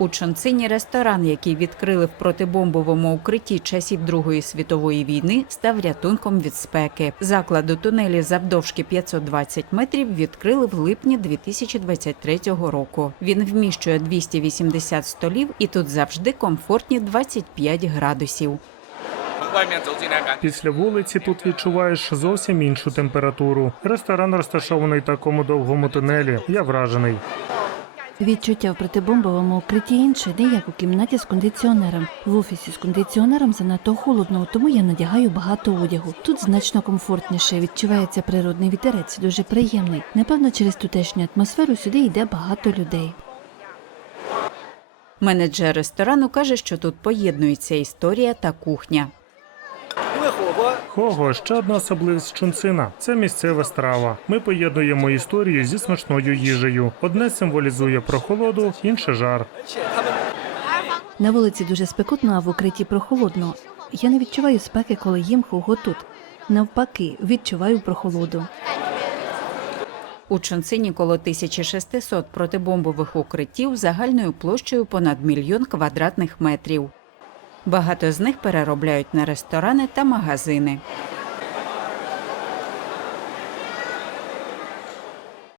У Чонцині ресторан, який відкрили в протибомбовому укритті часів Другої світової війни, став рятунком від спеки. Заклад у тунелі завдовжки 520 метрів відкрили в липні 2023 року. Він вміщує 280 столів, і тут завжди комфортні 25 градусів. Після вулиці тут відчуваєш зовсім іншу температуру. Ресторан розташований в такому довгому тунелі. Я вражений. Відчуття в протибомбовому укритті інше, не як у кімнаті з кондиціонером. В офісі з кондиціонером занадто холодно, тому я надягаю багато одягу. Тут значно комфортніше, відчувається природний вітерець, дуже приємний. Напевно, через тутешню атмосферу сюди йде багато людей. Менеджер ресторану каже, що тут поєднується історія та кухня. Хого ще одна особливість Чунцина. Це місцева страва. Ми поєднуємо історію зі смачною їжею. Одне символізує прохолоду, інше жар. На вулиці дуже спекотно, а в укритті прохолодно. Я не відчуваю спеки, коли їм хого тут. Навпаки, відчуваю прохолоду. У Чонцині коло 1600 протибомбових укриттів загальною площею понад мільйон квадратних метрів. Багато з них переробляють на ресторани та магазини.